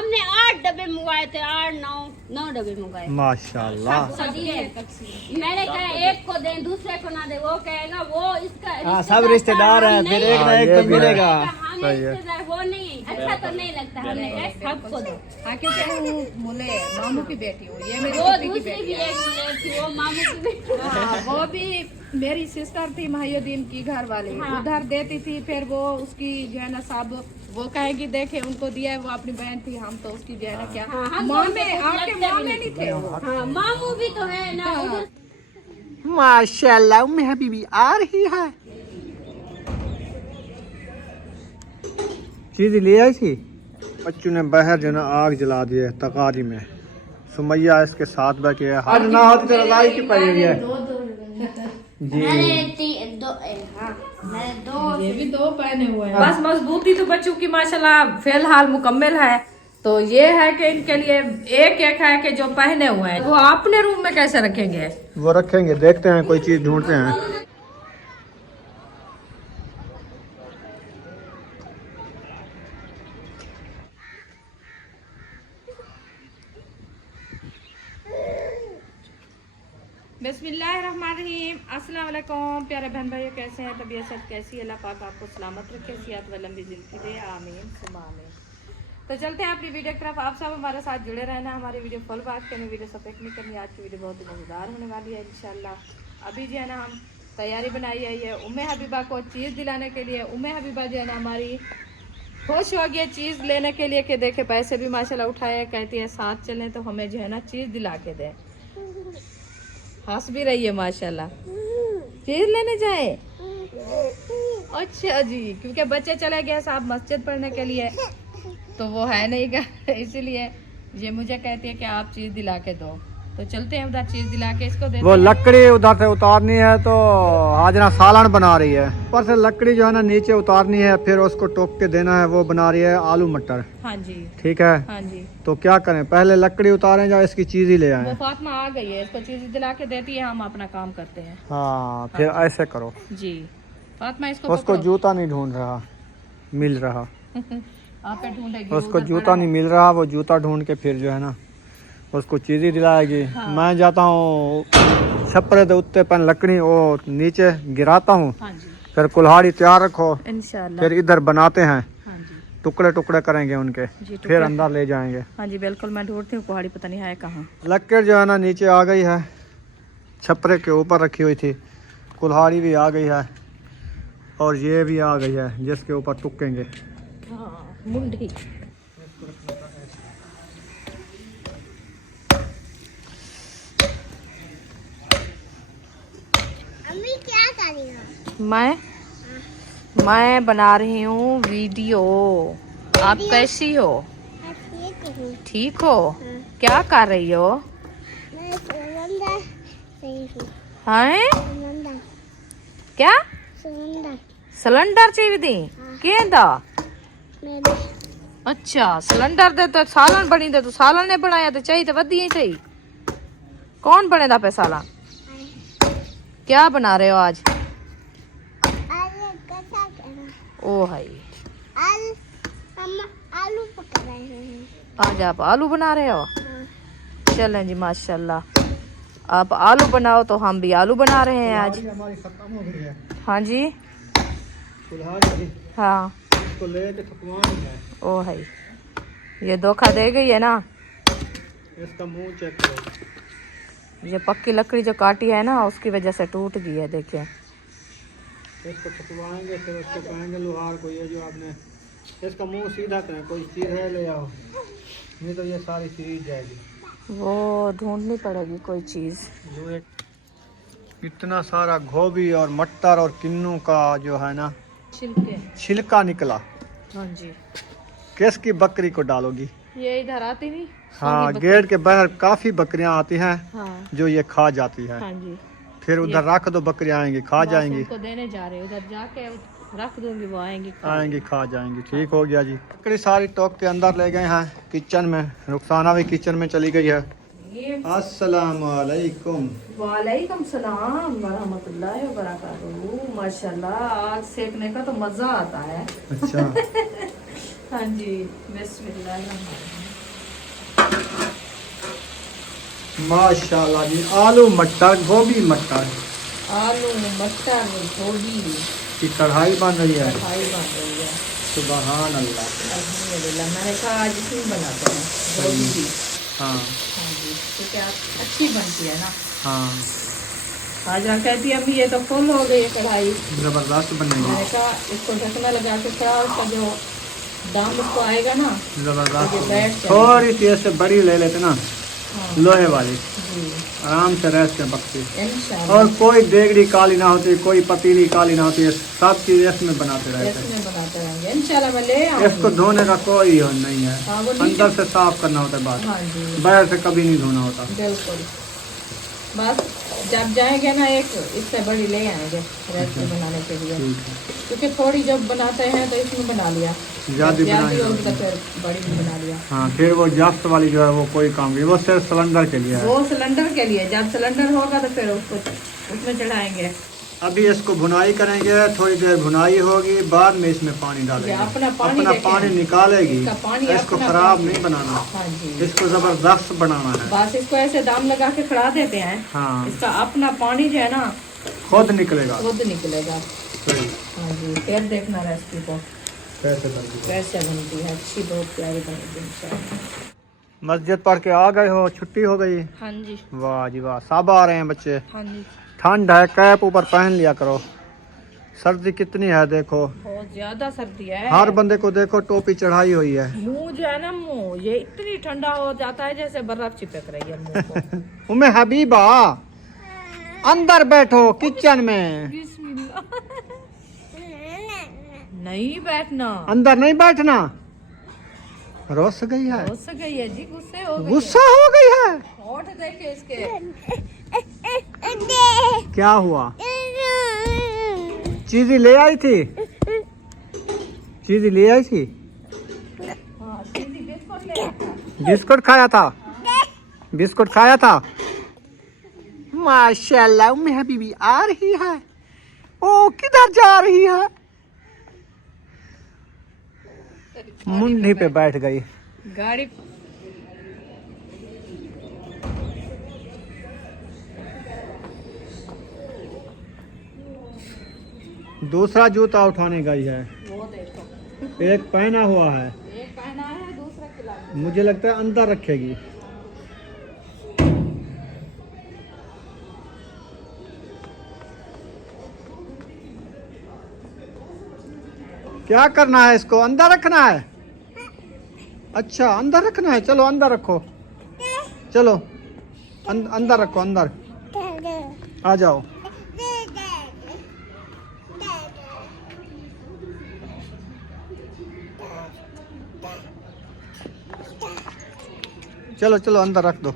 हमने 8 डब्बे मंगवाए थे, 8 9 डब्बे मंगवाए। माशाल्लाह। मैंने कहा एक को दें दूसरे को ना दे, वो कहेगा वो इसका हाँ, सब रिश्तेदार है, फिर एक ना एक तो मिलेगा। हमें रिश्तेदार वो नहीं, अच्छा तो नहीं लगता हमें, सबको दो। हाँ, क्योंकि मुले मामू की बेटी हो, ये मेरी वो पुत्री की दूसरी बेटी भी है। एक मुझे थी, वो मामू की बेटी। हाँ, वो भी मेरी सिस्टर थी, महियुद्दीन की घर वाली। हाँ। उधर देती थी, फिर वो उसकी जो है ना सब वो कहेगी देखे उनको दिया है, वो अपनी बहन थी, हम तो उसकी जो है ना क्या हाँ, हम माँ तो में उनको आपके लगते माँ भी में नहीं। नहीं थे वो। हाँ, मामू भी तो है ना उधर। माशाल्लाह उम्मी हबीबी आ रही है। चीज ले आई थी। बच्चों ने बाहर जो ना आग जला दी है तकारी में। सुमैया इसके साथ बैठी है। आज ना होती तो रजाई की पड़ी हुई है जी। ये भी दो पहने हुए हैं। बस मजबूती तो बच्चों की माशाल्लाह फिलहाल मुकम्मल है। तो ये है कि इनके लिए एक एक है कि जो पहने हुए हैं वो अपने रूम में कैसे रखेंगे। वो रखेंगे, देखते हैं कोई चीज ढूंढते हैं। बिस्मिल्लाहिर्रहमानिर्रहीम। अस्सलाम वालेकुम प्यारे बहन भाइयों, कैसे हैं? तबीयत सब कैसी है? अल्लाह पाक आपको सलामत रखे, सेहत व लंबी ज़िंदगी दे, आमीन सुम्मा आमीन। तो चलते हैं अपनी वीडियो की तरफ। आप सब हमारे साथ जुड़े रहना, हमारी वीडियो फुल वॉच करनी, वीडियो सपेक्ट नहीं करनी। आज की वीडियो बहुत ही मज़ेदार होने वाली है इंशाल्लाह। अभी जो है ना हम तैयारी बनाई है उम्मे हबीबा को चीज़ दिलाने के लिए। उम्मे हबीबा जो है ना हमारी खुश हो गई चीज़ लेने के लिए कि देखे पैसे भी माशाल्लाह उठाए, कहती है साथ चलें तो हमें जो है ना चीज़ दिला के दें। हंस भी रही है माशाल्लाह। चीज लेने जाए? अच्छा जी, क्योंकि बच्चे चले गए साहब मस्जिद पढ़ने के लिए, तो वो है नहीं का इसीलिए ये मुझे कहती है कि आप चीज दिला के दो। तो चलते हैं उधर चीज दिला के इसको देते वो हैं। लकड़ी उधर से उतारनी है तो आज ना सालन बना रही है। ऊपर से लकड़ी जो है ना नीचे उतारनी है, फिर उसको टोक के देना है। वो बना रही है आलू मटर। हाँ जी, ठीक है, हाँ जी। तो क्या करें, पहले लकड़ी उतारें या इसकी चीज ही ले वो आए? फातिमा आ गई है, इसको चीज दिला के देती है, हम अपना काम करते हैं। हाँ, फिर ऐसे करो। जी फातिमा इसको उसको पकड़ो। जूता नहीं ढूंढ रहा, मिल रहा। आप पे ढूंढेगी, उसको उधर जूता पड़ा नहीं मिल रहा, वो जूता ढूंढ के फिर जो है ना उसको चीज ही दिलाएगी। मैं जाता हूँ छप्परे के उत्ते पर लकड़ी वो नीचे गिराता हूँ, हाँ जी फिर कुल्हाड़ी तैयार रखो, इंशाल्लाह। फिर इधर बनाते हैं, हाँ जी टुकड़े टुकड़े करेंगे उनके, जी, फिर टुकड़े। अंदर ले जाएंगे। हाँ जी बिल्कुल, मैं ढूंढती हूँ कुहाड़ी, पता नहीं है कहाँ। लकड़ जो है ना नीचे आ गई है, छप्परे के ऊपर रखी हुई थी। कुल्हाड़ी भी आ गई है और ये भी आ गई है जिसके ऊपर टुकेंगे। हाँ मुंडी। अम्मी क्या कर रही हो? मैं बना रही हूँ वीडियो। आप कैसी हो? ठीक हो? क्या कर रही हो? मैं सिलेंडर सही हूँ। हैं? सिलेंडर क्या सिलेंडर सिलेंडर चाहिए दी केंदा? मेरे अच्छा सिलेंडर दे तो सालन बनी दे, तो सालन ने बनाया तो चाहिए तो वधी ही चाहिए। कौन बनेदा पे सालन? क्या बना रहे हो आज? आलू कैसा करना? ओ भाई हम आलू पका रहे हैं। आज आप आलू बना रहे हो? हाँ। चलें जी माशाल्लाह, आप आलू बनाओ तो हम भी आलू बना रहे हैं आज। हमारी खत्म हो गई है हाँ जी, कुल्हाड़ी, हाँ। इसको लेके थकवानी है। ओ भाई ये धोखा दे गई है ना। इसका मुंह चेक करो, ये पक्की लकड़ी जो काटी है ना उसकी वजह से टूट गई है, देखिए। इसको थकवाएंगे, फिर उसको कहेंगे लोहार को ये जो आपने इसका मुंह सीधा करें, कोई चीज़ है ले आओ, नहीं तो ये सारी चीज जाएगी। वो ढूंढनी पड़ेगी कोई चीज़। जो एक इतना सारा गोभी और मटर और किन्नू का जो है ना छिलके। छिलका निकला, हाँ जी, किसकी बकरी को डालोगी? ये इधर आती नहीं। हाँ, गेट के बाहर काफी बकरियां आती हैं हाँ जो ये खा जाती है। हाँ जी, फिर उधर रख दो, बकरियां आएंगी खा बस जाएंगी, उनको देने जा रहे हैं, उधर जाके रख दूंगी, वो आएंगी खा आएंगी खा जाएंगी। ठीक हो गया जी। बकरी सारी टोक के अंदर ले गए हैं किचन में। रुखसाना भी किचन में चली गई है। अस्सलाम वालेकुम। वालेकुम सलाम वरहमतुल्लाहि व बरकातहू। माशाल्लाह आग सेकने का तो मजा आता है। अच्छा, हाँ जी बिस्मिल्लाह। माशाल्लाह जी, आलू मटर गोभी मटर आलू मटर गोभी की कढ़ाई बन रही है। कढ़ाई बन रही है। सुबहान अल्लाह। अल्हम्दुलिल्लाह, मैंने कहा आज इसमें बनाते हैं गोभी भी। हाँ हाँ जी, क्योंकि अच्छी बनती है ना। हाँ, हाजरा कहती है अम्मी ये तो फुल हो गई है कढ़ाई। जबरदस्त बनेगी। मैंने कहा इसको ढकना लगा के थोड़ा उसका जो दाम उसको आएगा ना तो ये बैठ जबरदस्त। जाएगी। थोड़ी सी ऐसे बड़ी ले लेते ना, हाँ लोहे वाली, जी, आराम से रेस्ट के बकती। इंशाल्लाह और कोई देगड़ी काली ना होती, कोई पतीली काली ना होती, सब चीज इसमें बनाते रहते हैं। इसमें बनाते रहेंगे इंशाल्लाह। मैं ले इसको आऊंगी। धोने का कोई हो नहीं है, हाँ, वो नीचे- अंदर से साफ करना होता है बाहर, हाँ जी बाहर से कभी नहीं धोना होता। बिल्कुल। बस जब जाएंगे ना एक इससे बड़ी ले आएंगे रेसिपी बनाने के लिए, ठीक है, क्योंकि थोड़ी जब बनाते हैं तो इसमें बना लिया, ज्यादा जब ज्यादा बनाएंगे। होगी तो फिर बड़ी भी बना लिया। हाँ, फिर वो जास्त वाली जो है वो कोई काम नहीं, वो सिर्फ सिलेंडर के लिए है। वो सिलेंडर के लिए, जब सिलेंडर होगा तो फिर उसको उसमें चढ़ाएंगे। अभी इसको भुनाई करेंगे, थोड़ी देर भुनाई होगी, बाद में इसमें पानी डालेंगे। ये अपना पानी अपना देखें। पानी निकालेगी, इसका पानी इसको अपना खराब पानी। नहीं बनाना, हाँ जी, इसको जबरदस्त बनाना है। बस इसको ऐसे दाम लगा के खड़ा देते हैं। हाँ, इसका अपना पानी जो है ना खुद निकलेगा। खुद निकलेगा। सही। हाँ जी, फिर देखना रेसिपी को कैसे बनती है। कैसे बनती है। अच्छी, बहुत प्यारी बनेगी इंशाल्लाह। मस्जिद पढ़ के आ गए हो, छुट्टी हो गई? हाँ जी, वाह जी वाह, सब आ रहे हैं बच्चे। हाँ जी, ठंड है, कैप ऊपर पहन लिया करो। सर्दी कितनी है देखो, बहुत ज्यादा सर्दी है। हर बंदे को देखो टोपी चढ़ाई हुई है। मुंह जो है ना, मुंह ये इतनी ठंडा हो जाता है जैसे बर्फ चिपक रही है मुंह को। उम्मे हबीबा अंदर बैठो किचन में, बिस्मिल्लाह। नहीं बैठना, अंदर नहीं बैठना। रोस गई है, गुस्सा गई है जी, गुस्से हो गई गुस्सा हो गई है। है। होठ देखे इसके। क्या हुआ? चीज़ी ले आई थी, चीज़ी ले आई थी, हाँ, सीधी बिस्कुट ले आता। बिस्कुट खाया था, बिस्कुट खाया था। माशाल्लाह उम्मे हबीबी आ रही है। ओ किधर जा रही है? मुंडी पे बैठ गई। गाड़ी दूसरा जूता उठाने गई है, वो देखो, एक पहना हुआ है, एक पहना है दूसरा खिला। मुझे लगता है अंदर रखेगी। क्या करना है इसको? अंदर रखना है? अच्छा अंदर रखना है, चलो अंदर रखो, चलो अंदर रखो, अंदर आ जाओ। चलो चलो अंदर रख दो,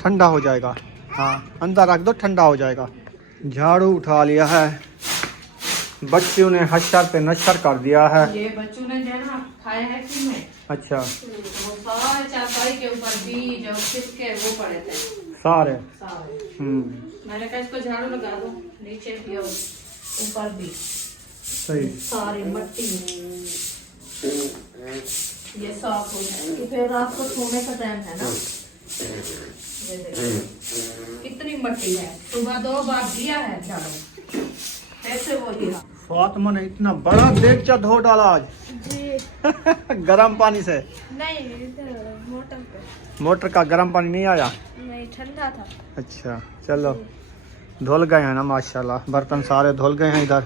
ठंडा हो जाएगा। हाँ अंदर रख दो, ठंडा हो जाएगा। झाड़ू उठा लिया है, बच्चों ने हशर पे नशर कर दिया है। ये बच्चों ने जो है ना खाया है कि में, अच्छा वो सारे चारपाई के ऊपर बीज और छिलके वो पड़े थे सारे। सारे। मैंने कहा इसको झाड़ू लगा दो, नीचे भी और ऊपर भी सही। सारी मट्टी ये साफ हो जाएगी। फिर रात को सोने का टाइम है ना, ये देखो कितनी मट्टी है। सुबह 2 बार दिया है झाड़ू, ऐसे वो दिया। फातिमा ने इतना बड़ा देगचा धो डाला आज जी गर्म पानी से। नहीं, इधर मोटर पे मोटर का गर्म पानी नहीं आया? नहीं, ठंडा था। अच्छा चलो, धुल गए हैं ना माशाल्लाह, बर्तन सारे धुल गए हैं। इधर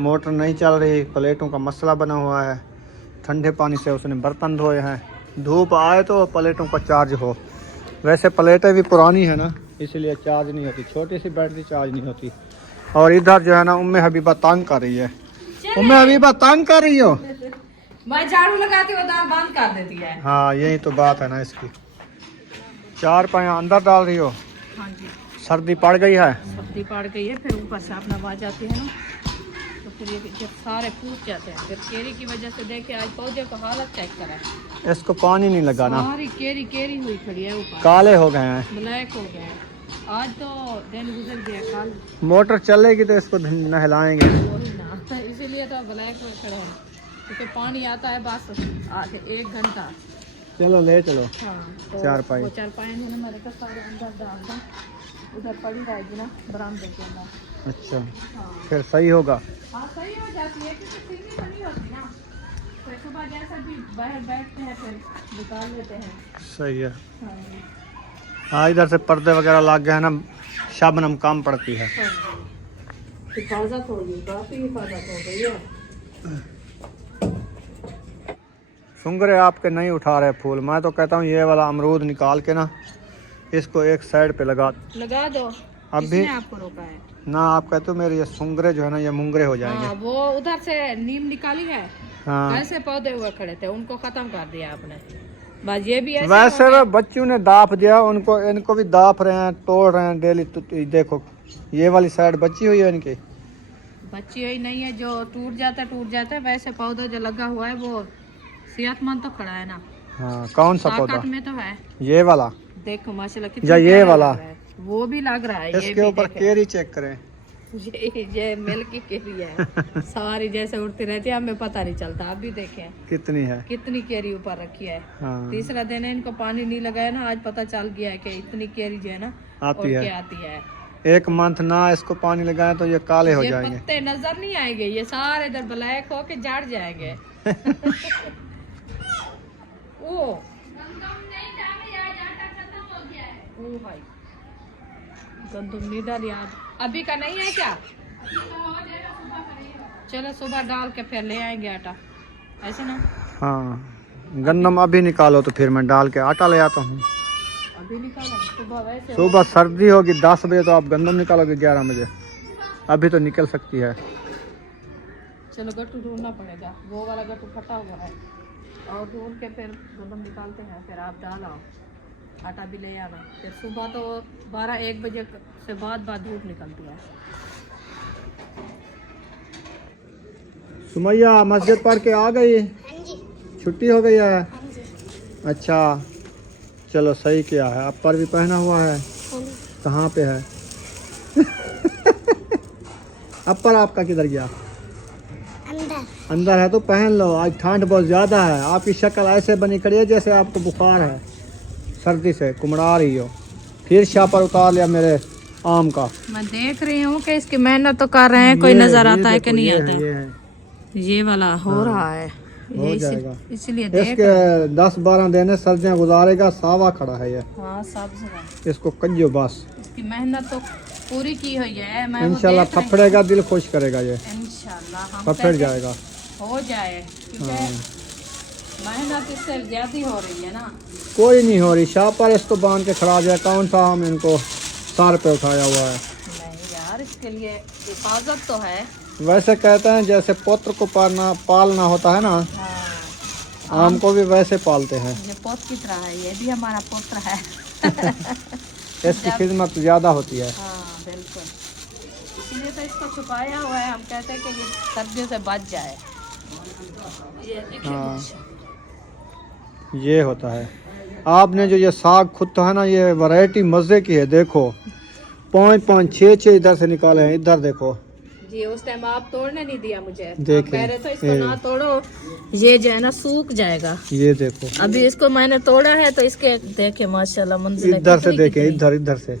मोटर नहीं चल रही, प्लेटों का मसला बना हुआ है, ठंडे पानी से उसने बर्तन धोए हैं। धूप आए तो प्लेटों का चार्ज हो। वैसे प्लेटें भी पुरानी है ना, इसलिए चार्ज नहीं होती, छोटी सी बैटरी चार्ज नहीं होती। और इधर जो है ना उम्मे हबीबा तंग कर रही है। उम्मे हबीबा तंग कर रही हो? मैं झाड़ू लगाती हूँ, दाल बंद कर देती है। हाँ यही तो बात है ना इसकी। 4 पाया अंदर डाल रही हो। हाँ जी, सर्दी पड़ गई है। सर्दी पड़ गई है, फिर ऊपर से अपना आवाज आती है ना, तो फिर ये जब सारे फूट जाते हैं। फिर केरी की वजह से देखे आज पौधे को हालत चेक करा, इसको पानी नहीं लगाना, सारी केरी केरी हुई खड़ी है, ऊपर काले हो गए हैं। ब्लैक हो गया है। आज तो दिन गुजर गया, कल मोटर चलेगी तो इसको नहलाएंगे। वही ना, इसीलिए तो ब्लैक में खड़ा है, क्योंकि पानी आता है बस आके 1 घंटा। चलो ले चलो हाँ तो चारपाई। वो चारपाई है ना मेरे का सारे अंदर डाल दो, उधर पड़ी रहेगी ना बरामदे के अंदर। अच्छा हाँ फिर सही होगा। हाँ सही हो जाती है क्योंकि सीढ़ी बनी होती ना, तो सुबह जैसा भी बाहर बैठते हैं फिर निकाल लेते हैं। सही है। हाँ हाँ इधर से पर्दे वगैरह लग गए हैं ना, शबनम काम पड़ती है। हिफाजत होगी, काफी हिफाजत हो गई है। सुंगरे आपके नहीं उठा रहे फूल। मैं तो कहता हूँ ये वाला अमरूद निकाल के ना इसको एक साइड पे लगा दो। अब भी किसने आपको रोका है? ना, आप कहते हो मेरे ये सुंगरे जो है ना ये मुंगरे हो जाएंगे। हाँ वो उधर से नीम निकाली है, हाँ कैसे पौधे हुए खड़े थे उनको खत्म कर दिया आपने। बस ये भी ऐसे वैसे हो गए। वो बच्चों ने दाप दिया उनको, इनको भी दाप रहे हैं, तोड़ रहे हैं डेली। तो देखो ये वाली साइड बची हुई है इनकी। बच्ची ही नहीं है, जो टूट जाता है। वैसे पौधा जो लगा हुआ है वो सेहतमंद तो खड़ा है ना। हाँ कौन सा पौधा? ताकत में तो है। ये वाला देखो माशाल्लाह या कितना ये प्यारा वाला? लग रहा है। वो भी लग रहा है। ये इसके भी ऊपर देखे। केरी चेक करें। ये मिल्की केरी है सारी जैसे उड़ती रहती है, हमें पता नहीं चलता। आप भी देखें कितनी है। कितनी केरी ऊपर रखी है। हाँ तीसरा दिन है इनको पानी नहीं लगाया ना, आज पता चल गया है कि इतनी केरी जो है ना आती उड़ है। के आती है। एक मंथ ना इसको पानी लगाए तो ये काले हो ये जाएंगे। पत्ते नजर नहीं आएंगे, ये सारे इधर ब्लैक होके जड़ जाएंगे। ओ ओ भाई गंदम नहीं डाली आज, अभी का नहीं है क्या? चलो सुबह डाल के फिर ले आएंगे आटा, ऐसे ना। हाँ गन्नम अभी निकालो तो फिर मैं डाल के आटा ले आता हूँ। अभी निकालो सुबह, वैसे सुबह सर्दी होगी 10 बजे तो आप गंदम निकालोगे 11 बजे, अभी तो निकल सकती है। चलो गट्टू ढूंढना पड़ेगा, वो वाला गट्टू फटा हुआ है, और ढूंढ के फिर गंदम निकालते हैं। फिर आप डाल आओ, आटा भी ले आना। फिर सुबह तो 12-1 बजे से बाद धूप निकलती है। सुमैया मस्जिद पढ़ के आ गई? छुट्टी हो गई है? अच्छा चलो सही किया है। अपर भी पहना हुआ है? कहाँ पे है? अपर आपका किधर गया? अंदर है तो पहन लो, आज ठंड बहुत ज़्यादा है। आपकी शक्ल ऐसे बनी खड़ी है जैसे आपको बुखार है, सर्दी से कुमड़ा रही हो। फिर शापर उतार लिया मेरे आम का। मैं देख रही हूँ कि इसकी मेहनत तो कर रहे हैं, कोई नजर आता है कि नहीं आता है। ये वाला हो रहा है, हो जाएगा। इसलिए देख इसके 10-12 दिन सर्दियाँ गुजारेगा। सावा खड़ा है ये, हाँ सब्ज है। इसको कज्जो बस। इसकी मेहनत तो पूरी की हुई है। मैं वो इंशाल्लाह देख रही हूँ। फफड़ेगा, दिल खुश करेगा ये, इंशाल्लाह हम फफड़ कहते जाएगा। हो जाए, क्योंकि मेहनत इससे ज्यादा हो रही है ना। कोई नहीं हो रही। शाह पर इसको बांध के खड़ा जाए, कौन सा हम इनको सर पे उठाया हुआ है। नहीं यार, इसके लिए हिफाजत तो है। वैसे कहते हैं जैसे पुत्र को पालना होता है ना, हाँ, आम को भी वैसे पालते हैं। ये पुत्र की तरह है, ये भी हमारा पुत्र है। इसकी खिदमत ज़्यादा होती है। हाँ बिल्कुल, इसलिए तो इसको छुपाया हुआ है। हम कहते हैं कि ये सर्दियों से बच जाए। ये देखिए हाँ ये होता है। आपने जो ये साग खुद है ना, ये वैरायटी मज़े की है। देखो 5-5, 6-6 इधर से निकाले हैं। इधर देखो जी, उस टाइम आप तोड़ने नहीं दिया मुझे। आप देखें, कह रहे थे इसको ना तोड़ो, ये जो है ना सूख जाएगा। ये देखो अभी इसको मैंने तोड़ा है तो इसके देखे माशाल्लाह मंजिल इधर से देखे, इधर से।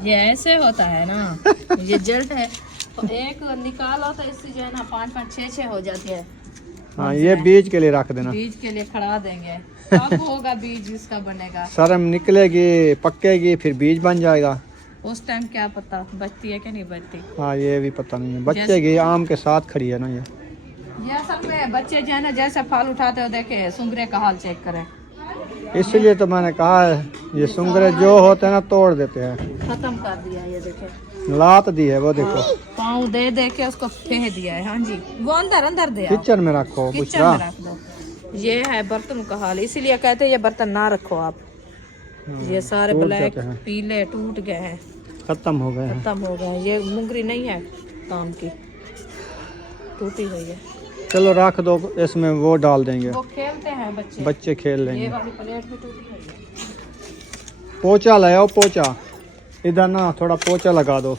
ये ऐसे होता है ना, ये जल्द है। तो एक निकालो तो इससे जो है ना 5-5, 6-6 हो जाती है। हाँ ये बीज के लिए रख देना। बीज के लिए खड़ा देंगे, कब होगा बीज इसका बनेगा। सरम निकलेगी, पकेगी, फिर बीज बन जाएगा। उस टाइम क्या पता बचती है कि नहीं बचती। हाँ ये भी पता नहीं है। बच्चेगी, आम के साथ खड़ी है ना ये असल में बच्चे जो है ना जैसे फल उठाते हो, देखे सुंगरे का हाल चेक करें। इसलिए तो मैंने कहा है ये सुंगरे जो होते हैं ना तोड़ देते हैं। खत्म कर दिया, ये देखे लात दी है वो, देखो पाँव दे दे के उसको फेंक दिया है। हाँ जी, वो अंदर दे आओ। किचन में रखो। किचन में रख दो। ये है बर्तन का हाल, इसीलिए कहते हैं ये बर्तन ना रखो आप। ये सारे टूट ब्लैक जाते हैं। पीले टूट गए हैं, खत्म हो गए हैं। खत्म हो गए हैं। ये मुंगरी नहीं है काम की, टूटी हुई है। चलो रख दो, इसमें वो डाल देंगे, वो खेलते हैं बच्चे, बच्चे खेल ये लेंगे। वाली प्लेट भी टूटी हुई है। पोचा लाओ, पोचा इधर ना थोड़ा पोचा लगा दो।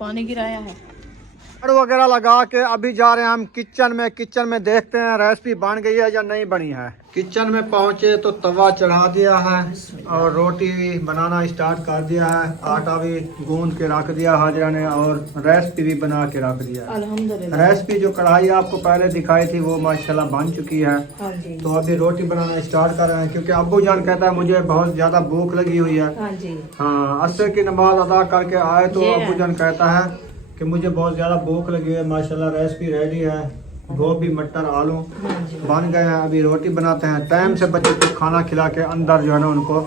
पानी गिराया है। झाड़ू वगैरह लगा के अभी जा रहे हैं हम किचन में। किचन में देखते हैं रेसिपी बन गई है या नहीं बनी है। किचन में पहुंचे तो तवा चढ़ा दिया है और रोटी बनाना स्टार्ट कर दिया है। आटा भी गूंद के रख दिया हाजरा ने और रेसिपी भी बना के रख दिया है। अल्हम्दुलिल्लाह। रेसिपी जो कढ़ाई आपको पहले दिखाई थी वो माशाल्लाह बन चुकी है। हाँ जी। तो अभी रोटी बनाना स्टार्ट कर रहे हैं क्योंकि अब्बू जान कहता है मुझे बहुत ज्यादा भूख लगी हुई है। हाँ जी। हाँ, असर की नमाज अदा करके आए तो ये है। अब्बू जान कहता है कि मुझे बहुत ज्यादा भूख लगी है। माशाल्लाह रेसिपी रेडी है, गोभी मटर आलू बन गए हैं। अभी रोटी बनाते हैं। टाइम से बच्चे को खाना खिला के अंदर जो है ना उनको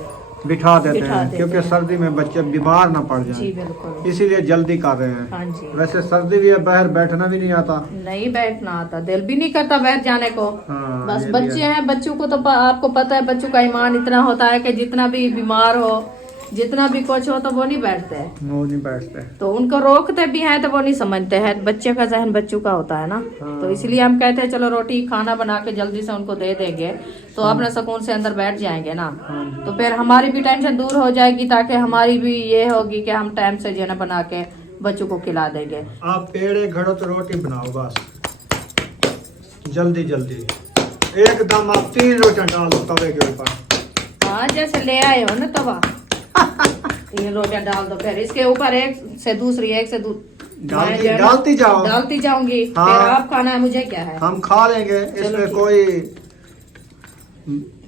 बिठा देते हैं क्योंकि सर्दी में बच्चे बीमार ना पड़ जी जाएं, बिल्कुल। इसीलिए जल्दी कर रहे हैं। हाँ जी। वैसे सर्दी भी है, बाहर बैठना भी नहीं आता। नहीं बैठना आता, दिल भी नहीं करता बैठ जाने को। हाँ, बस ये भी बच्चे है। हैं, बच्चों को तो आपको पता है बच्चों का ईमान इतना होता है कि जितना भी बीमार हो, जितना भी कुछ हो तो वो नहीं बैठते हैं। वो नहीं बैठते। तो उनको रोकते भी हैं तो वो नहीं समझते हैं। बच्चे का जहन बच्चों का होता है ना। हाँ। तो इसलिए हम कहते हैं चलो रोटी खाना बना के जल्दी से उनको दे देंगे तो अपने सुकून से अंदर बैठ जाएंगे ना। तो फिर हमारी भी टेंशन दूर हो जाएगी ताकि हमारी भी ये होगी कि हम टाइम से जो है ना बना के बच्चों को खिला देंगे। आप पेड़े घड़ो तो रोटी बनाओ बस, जल्दी जल्दी एकदम। आप 3 रोटियां डाल दो तवे के ऊपर। हाँ, जैसे ले आए हो ना तवा 3 रोटियां डाल दो, फिर इसके ऊपर एक से दूसरी डालती जाओ। डालती जाऊंगी। हाँ। फिर आप खाना है, मुझे क्या है। हम खा लेंगे, इसमें ठीक। कोई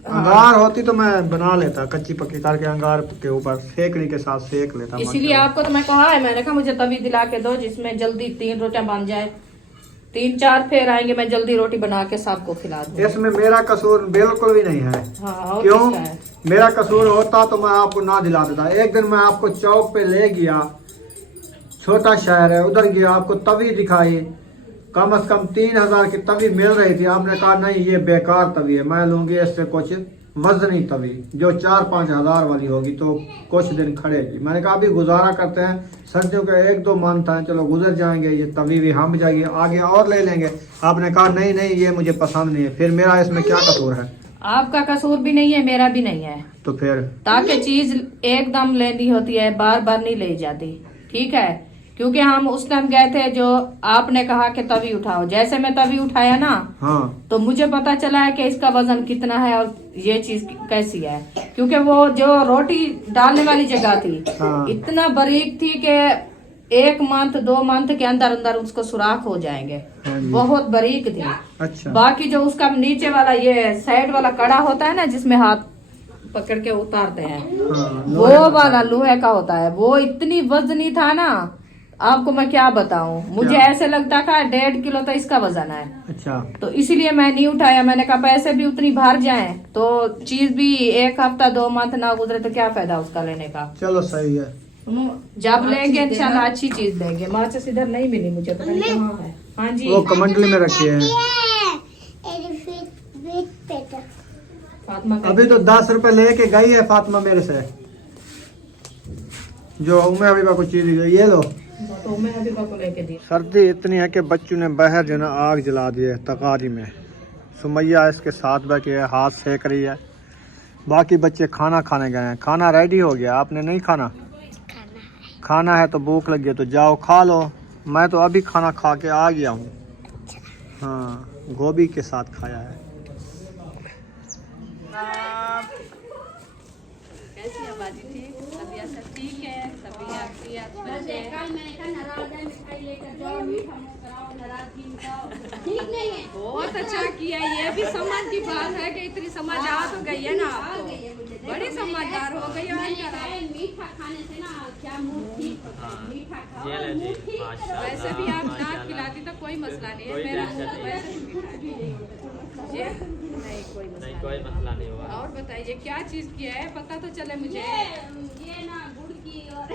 अंगार होती तो मैं बना लेता, कच्ची पक्की करके अंगार के ऊपर सेकने के साथ सेक लेता। इसीलिए आपको तो मैं कहा है, मैंने कहा मुझे तभी दिला के दो जिसमें जल्दी 3 रोटियां बन जाए। 3-4 फिर आएंगे, मैं जल्दी रोटी बना के सबको खिला दूँ। इसमें मेरा कसूर बिल्कुल भी नहीं है। हाँ, और क्यों? किसका है? मेरा कसूर होता तो मैं आपको ना दिला देता। एक दिन मैं आपको चौक पे ले गया, छोटा शहर है, उधर गया, आपको तवी दिखाई, कम से कम 3000 की तवी मिल रही थी। आपने कहा नहीं ये बेकार तवी है, मैं लूंगी इससे कुछ वजनी तवी जो 4-5 हजार वाली होगी तो कुछ दिन खड़ेगी। मैंने कहा अभी गुजारा करते हैं, सर्दियों के 1-2 मंथ हैं, चलो गुजर जाएंगे, ये तवी भी हम जाएगी, आगे और ले लेंगे। आपने कहा नहीं नहीं ये मुझे पसंद नहीं है। फिर मेरा इसमें क्या कसूर है? आपका कसूर भी नहीं है, मेरा भी नहीं है। तो फिर ताकि चीज एकदम लेनी होती है, बार बार नहीं ले जाती। ठीक है, क्योंकि हम उस टाइम गए थे जो आपने कहा कि तवी उठाओ, जैसे मैं तवी उठाया ना हाँ तो मुझे पता चला है कि इसका वजन कितना है और ये चीज कैसी है। क्योंकि वो जो रोटी डालने वाली जगह थी हाँ। इतना बारीक थी कि 1 मंथ 2 मंथ के अंदर अंदर उसको सुराख हो जाएंगे। हाँ जी। बहुत बारीक थी। अच्छा। बाकी जो उसका नीचे वाला ये साइड वाला कड़ा होता है ना जिसमें हाथ पकड़ के उतारते हैं, हाँ, वो वाला लोहे का होता है। वो इतनी वजनी था ना, आपको मैं क्या बताऊं, मुझे ऐसे लगता था 1.5 किलो तो इसका वजन है। अच्छा। तो इसीलिए मैं नहीं उठाया। मैंने कहा पैसे भी उतनी भर जाएं तो चीज भी 1 हफ्ता 2 मंथ ना गुजरे तो क्या फायदा उसका लेने का। चलो सही है। जब लेंगे इंशाल्लाह अच्छी चीज लेंगे। माचिस इधर नहीं मिली मुझे, पता नहीं कहाँ है। हाँ जी, वो कमंडली में रखी है। फातिमा अभी तो 10 रुपए लेके गई है फातिमा मेरे से, जो उम्मे हबीबा को चीज दी, ये लो। तो मैं अभी को लेके दी। सर्दी इतनी है कि बच्चों ने बाहर जो ना आग जला दी है तकारी में। सुमैया इसके साथ बैठी है, हाथ सेक रही है। बाकी बच्चे खाना खाने गए हैं। खाना रेडी हो गया, आपने नहीं खाना? खाना है तो भूख लगी है तो जाओ खा लो। मैं तो अभी खाना खा के आ गया हूँ। हाँ, गोभी के साथ खाया है। कैसी है बाजी? ठीक, तबीयत सब ठीक है? बहुत अच्छा किया। ये भी समझ की बात है कि इतनी समझ आ तो गई है ना, आपको बड़ी समझदार हो गई है। मीठा खाने से ना क्या मूड ठीक होता है। मीठा खाओ। वैसे भी आप दांत खिलाती तो कोई मसला नहीं है। मेरा मुंह तो वैसे भी मीठा है। नहीं कोई मसला नहीं होगा। और बताइए क्या चीज किया है, पता तो चले मुझे। ये ना गुड़ की और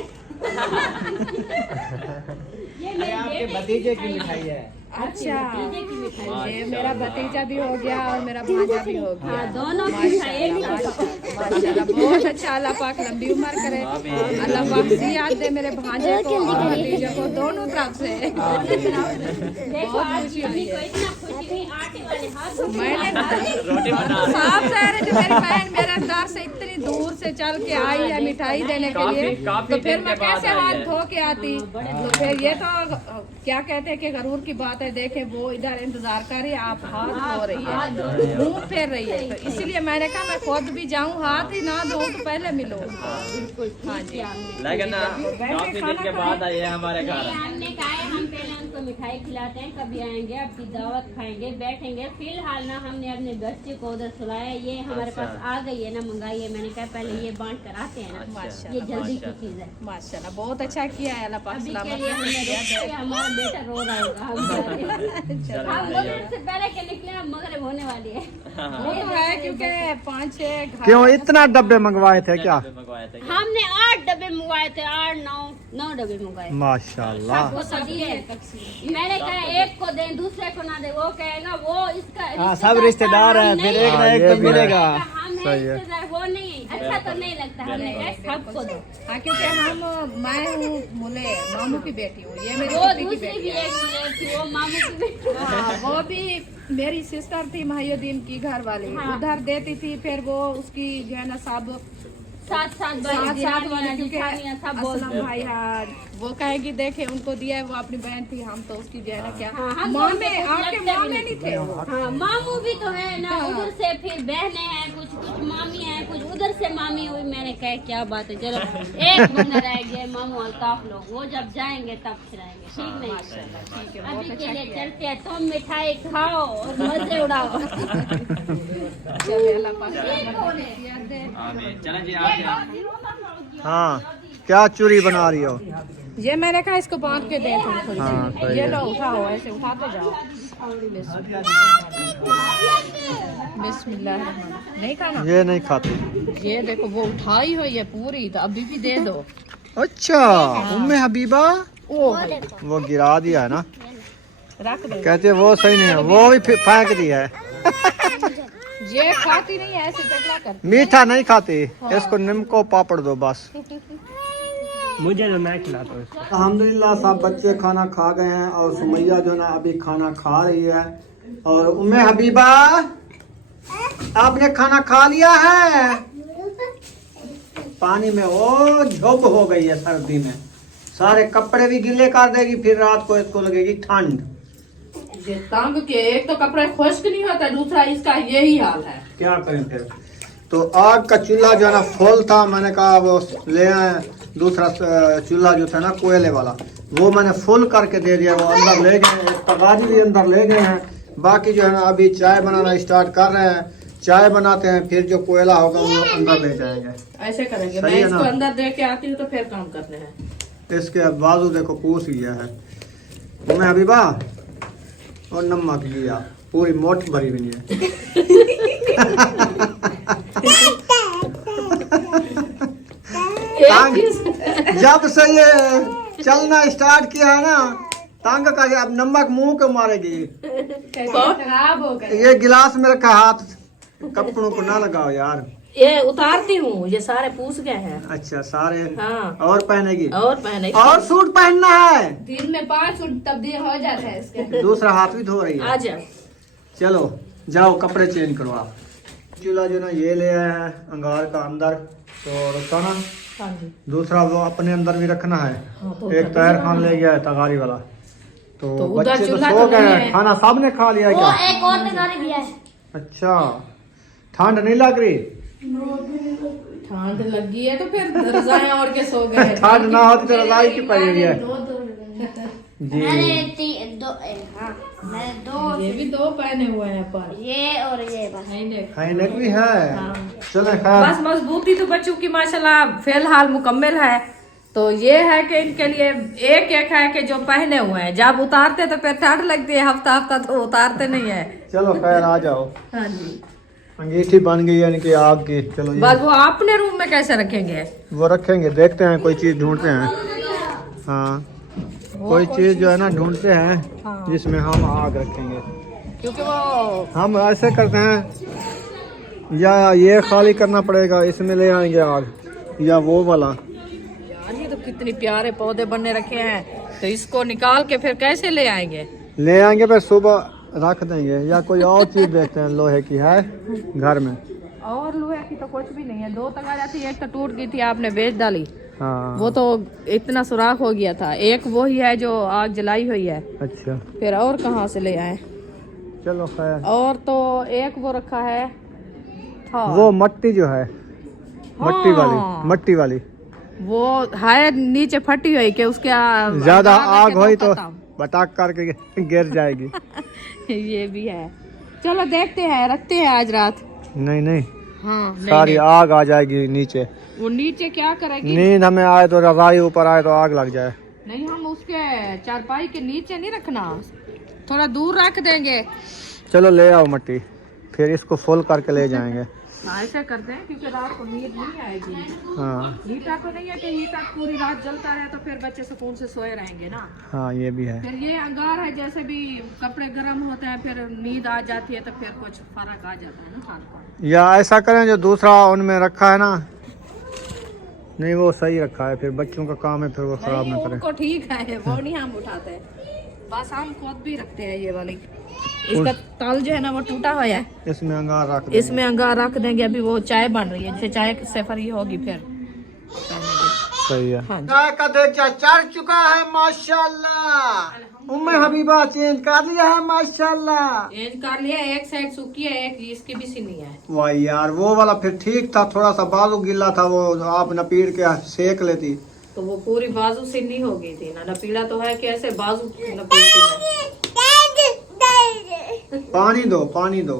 ये आपके भतीजे की मिठाई है। अच्छा, भतीजे की मिठाई। ये मेरा भतीजा भी हो गया और मेरा भांजा भी हो गया। दोनों की मिठाई एक ही माशाल्लाह, बहुत अच्छा। अल्लाह पाक लंबी उम्र करे, अल्लाह पाक याद दे मेरे भांजे को और भतीजे को, दोनों तरफ से। देखो आज अभी को इतना खुशी हुई आटे वाले हाथ मैंने साफ ज़ाहिर है जो मेरी बहन मेरे अंदर से इतनी दूर से चल के आई है मिठाई देने के लिए, तो फिर मैं कैसे हाथ धो के आती। तो फिर ये तो क्या कहते हैं कि गरूर की बात है। देखे वो इधर इंतजार कर रही है, आप हाथ धो रही है, मुंह फेर रही है, तो इसलिए मैंने कहा मैं खुद भी जाऊँ, हाथ ही ना धो तो पहले मिलो। हाँ जी, लेकिन काफी दिन के बाद आए हैं हमारे घर। हमने कहा है हम पहले उनको मिठाई खिलाते हैं, कभी आएंगे आपकी दावत खाएंगे बैठेंगे। फिलहाल ना हमने अपने गस्ती को उधर सुलाया, ये हमारे पास आ गई है ना मंगाई है, मैंने कहा पहले ये बांट कर आते हैं ना, ये जल्दी की चीज है। माशाल्लाह बहुत अच्छा किया है, अल्लाह पाक अभी के सलामत लिए हमने रोका है, हमारा बेटा रो रहा होगा। हम मगरब से पहले के निकले, हम मगरब होने वाली है। वो तो है क्योंकि 5-6 क्यों इतना डब्बे मंगवाए थे क्या? मंगवाए थे। हमने 8 डब्बे मंगवाए थे, 8-9 डब्बे मंगवाए। माशाल्लाह। वो सभी है। मैंने कहा एक को दें दूसरे को ना दे, वो कहेगा वो इसका सब रिश्तेदार हैं, फिर एक ना एक तो मिलेगा। हम सही है। रिश्तेदार, वो नहीं अच्छा तो नहीं लगता, हमने कहा सबको दो। हाँ क्योंकि मैं हूँ मुले मामू की बेटी हूँ, ये मेरी वो पुत्री की दूसरी बेटी भी है। एक मुझे थी, वो मामू की बेटी। हाँ, वो भी मेरी सिस्टर थी महियुद्दीन की घर वाली, हाँ। उधर देती थी, फिर वो उसकी जो है ना सब साथ साथ वाले क्योंकि सब असलम भाई हाँ वो कहेगी देखे उनको दिया है, वो अपनी बहन थी, हम तो उसकी जो है ना क्या हाँ, हम माँ तो में कुछ आपके लगते माँ भी में नहीं थे वो। हाँ मामू भी तो है ना, उधर से फिर बहनें हैं, कुछ मामी हैं, कुछ उधर से मामी हुई। मैंने कहा क्या बात है, चलो एक बंदा रह गया मामू अल्ताफ लोग, वो जब जाएंगे तब खिलाएंगे, ठीक नहीं? ठीक है, अभी बहुत के अच्छा लिए किया। चलते हैं, तुम मिठाई खाओ और मजे उड़ाओ। चलिए अल्लाह पाक सलामत नसीहत दे। आमीन। चलें जी आप हाँ क्या चूरी बना रही हो? ये मैंने कहा इसको बांध के दे तुम थोड़ी हाँ, सी। सही ये है। लो उठाओ, ऐसे उठाते जाओ। बिस्मिल्लाह नहीं खाना, ये नहीं खाती। ये देखो वो उठाई हुई है पूरी, तो अभी भी दे दो। अच्छा उम्मे हबीबा ओ वो गिरा दिया है ना, रख दो। कहते वो सही नहीं है, वो भी फेंक दिया है। ये खाती नहीं है, ऐसे टकला कर। मीठा नहीं खाती, इसको निम्को पापड़ दो बस। मुझे तो मैं खिलाता हूँ। अल्हम्दुलिल्लाह सब बच्चे खाना खा गए हैं और सुमैया जो ना अभी खाना खा रही है। और उम्मे हबीबा आपने खाना खा लिया है? पानी में वो झोंक हो गई है, सर्दी में सारे कपड़े भी गीले कर देगी, फिर रात को इसको लगेगी ठंड। ये तंग के एक तो कपड़े खुश्क नहीं होता, दूसरा इसका यही हाल है। क्या करें फिर? तो आग का चूल्हा जो है ना फुल था, मैंने कहा वो ले आए दूसरा चूल्हा जो था ना कोयले वाला, वो मैंने फुल करके दे दिया, वो अंदर ले गए हैं, तगारी भी अंदर ले गए हैं। बाकी जो है ना अभी चाय बनाना स्टार्ट कर रहे हैं, चाय बनाते हैं, फिर जो कोयला होगा वो अंदर ले जाएंगे। ऐसे करेंगे, सही मैं है इसको ना? अंदर दे के आती हूँ तो फिर काम करने हैं। इसके बाजू देखो पूछ गया है उम्मे हबीबा, और नमक लिया पूरी मोट भरी भी नहीं है। जब से ये चलना स्टार्ट किया है ना तंग का, अब नमक मुंह को मारेगी। खराब हो गए। ये गिलास में रखा, हाथ कपड़ों को ना लगाओ यार। ये उतारती हूँ, ये सारे पूछ गए हैं। अच्छा सारे हाँ और पहनेगी और पहने और सूट पहनना है, दिन में 5 सूट तब्दील हो जाता है इसके। दूसरा हाथ भी धो रही है। आ जाओ। चलो जाओ कपड़े चेंज करो आप। चूल्हा जो ना ये ले आया है अंगार का अंदर, तो रखा ना, हाँ जी। दूसरा वो अपने अंदर भी रखना है। हाँ, तो एक तैर खान ले गया है तगारी वाला, तो उधर बच्चे तो चूल्हा सो तो गए नहीं हैं, है। खाना सबने खा लिया वो क्या? एक और तगारी भी है। अच्छा ठंड नहीं लग रही? ठंड लगी है तो फिर रजाएं ओढ़ के सो गए। ठंड ना होती तो रजाई की पड़ी हुई है जी। मैंने दो ये भी 2 पहने हुए हैं, पर ये और ये बस। हैनेक भी है। हाँ। चले खैर, बस मजबूती तो बच्चों की माशाल्लाह फिलहाल मुकम्मल है। तो ये है कि इनके लिए एक एक है कि जो पहने हुए हैं, जब उतारते तो फिर ठंड लगती है, हफ्ता हफ्ता तो उतारते नहीं है। चलो खैर आ जाओ। हाँ जी। अंगीठी बन गई है इनकी आग की। चलो ये बस वो अपने रूम में कैसे रखेंगे? वो रखेंगे, देखते हैं कोई चीज ढूंढते हैं। हाँ कोई चीज जो है ना ढूंढते हैं, हाँ। जिसमें हम आग रखेंगे। क्योंकि वो हम ऐसे करते हैं, या ये खाली करना पड़ेगा, इसमें ले आएंगे आग, या वो वाला। यार ये तो कितने प्यारे पौधे बनने रखे हैं, तो इसको निकाल के फिर कैसे ले आएंगे? ले आएंगे फिर सुबह रख देंगे, या कोई और चीज देखते हैं लोहे की है घर में। और लोहे की तो कुछ भी नहीं है। 2 तगारा थी, एक तो टूट गई थी, आपने बेच डाली। हाँ। वो तो इतना सुराख हो गया था। एक वो ही है जो आग जलाई हुई है। अच्छा फिर और कहाँ से ले आए? चलो खैर। और तो एक वो रखा है था, वो मट्टी जो है, मट्टी वाली, मट्टी वाली वो है नीचे फटी हुई के उसके ज्यादा आग के हुई तो खत्म। बटाक करके गिर जाएगी। ये भी है। चलो देखते हैं, रखते हैं आज रात। नहीं नहीं, हाँ सारी आग आ जाएगी नीचे। वो नीचे क्या करेगी? नींद हमें आए तो रजाई ऊपर आए तो आग लग जाए। नहीं, हम उसके चारपाई के नीचे नहीं रखना, थोड़ा दूर रख देंगे। चलो ले आओ मट्टी, फिर इसको फुल करके ले जाएंगे। हाँ, ऐसे करते हैं क्योंकि रात को नींद नहीं आएगी। हाँ हीटर तो नहीं है कि हीटर पूरी रात जलता रहे तो फिर बच्चे सुकून से सोए रहेंगे ना। हाँ ये भी है। फिर ये अंगार है, जैसे भी कपड़े गर्म होते हैं फिर नींद आ जाती है तो फिर कुछ फर्क आ जाता है ना खान को। या ऐसा करें जो दूसरा उनमें रखा है ना, नहीं वो सही रखा है, फिर बच्चों का काम है, फिर वो खराब ना करें। उनको ठीक है, वो नहीं हम उठाते, बस हम खुद भी रखते हैं ये वाली। इसका तल जो है ना वो टूटा हुआ है, इसमें अंगार रख देंगे। इसमें अंगार रख देंगे। अभी वो चाय बन रही है, जैसे चाय से फरी होगी फिर। सही है। हाँ जी। चाय का देगचा चढ़ चुका है माशाल्लाह। उम्मे हबीबा चेंज कर लिया है माशाल्लाह। चेंज कर लिया, एक साइड सूखी है, एक इसकी भी सीनी है। वाह यार, वो वाला फिर ठीक था, थोड़ा सा बालू गिला था, वो आप नपीड़ के सेक लेती तो वो पूरी बाजू सीनी हो गई थी ना। नपीड़ा तो है कि ऐसे बाजू नपीड़ती है। पानी दो, पानी दो,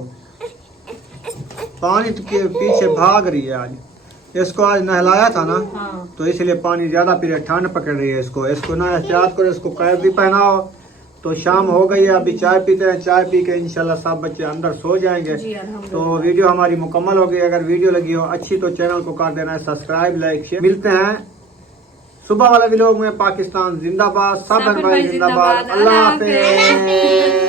पानी के पीछे भाग रही है आज। इसको आज नहलाया था ना, हाँ। तो इसलिए पानी ज्यादा पी रही है, ठंड पकड़ रही है इसको। इसको ना एहतियात करो, इसको कैप भी पहनाओ। तो शाम हो गई है, अभी चाय पीते हैं। चाय पी के इंशाल्लाह सब बच्चे अंदर सो जाएंगे। जी अल्हम्दुलिल्लाह। तो वीडियो हमारी मुकम्मल हो गई। अगर वीडियो लगी हो अच्छी तो चैनल को कर देना है सब्सक्राइब, लाइक, शेयर। मिलते हैं सुबह वाले व्लॉग में। पाकिस्तान जिंदाबाद, सब भाई जिंदाबाद। अल्लाह हाफिज़।